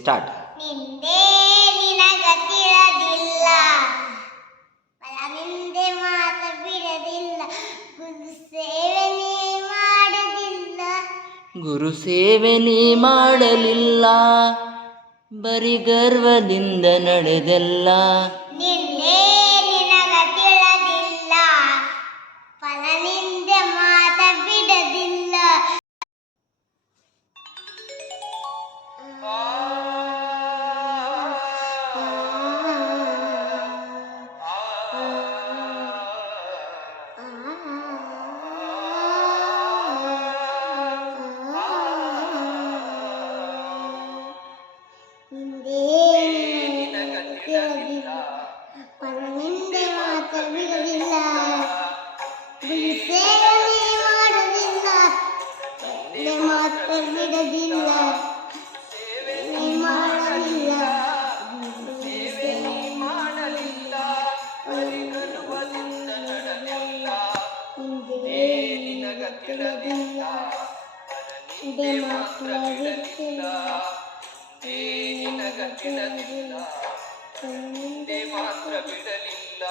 Start. ನಿಂದೆ ನಿನಗ ತಿಳಿದಿಲ್ಲ, ನಿಂದೆ ಮಾತ ಬಿಡದಿಲ್ಲ, ಗುರು ಸೇವೆ ನೀ ಮಾಡದಿಲ್ಲ. ಗುರು ಸೇವೆ ನೀ ಮಾಡಲಿಲ್ಲ, ಬರಿ ಗರ್ವದಿಂದ ನಡೆದಲ್ಲ. ನಿಂದೆ ನಿನಗ ತಿಳಿದಿಲ್ಲ, ಫಲ ನಿಂದೆ ಮಾತ ಬಿಡದಿಲ್ಲ. ನಿಂದೆ ನಿನಗ ತಿಳಿದಿಲ್ಲ, ಫಲ ನಿಂದೆ ಮಾತ ಬಿಡದಿಲ್ಲ. ಗುರು ಸೇವೆ ನೀ ಮಾಡದಿಲ್ಲ, ನಿಂದೆ ಮಾತ ಬಿಡದಿಲ್ಲ. ನೀ ಮಾಡಲಿಲ್ಲ, ಗುರು ಸೇವೆ ನೀ ಮಾಡಲಿಲ್ಲ, ಬರಿ ಗರ್ವದಿಂದ ನಡೆದಿಲ್ಲ. ನಿಂದೆ ನಿನಗ ತಿಳಿದಿಲ್ಲ, ನಿಂದೆ ಮಾತ್ರ ಬಿಡದಿಲ್ಲ. ನಿನಗ ತಿಳಿದಿಲ್ಲ, ನಿಂದೆ ಮಾತ್ರ ಬಿಡಲಿಲ್ಲ.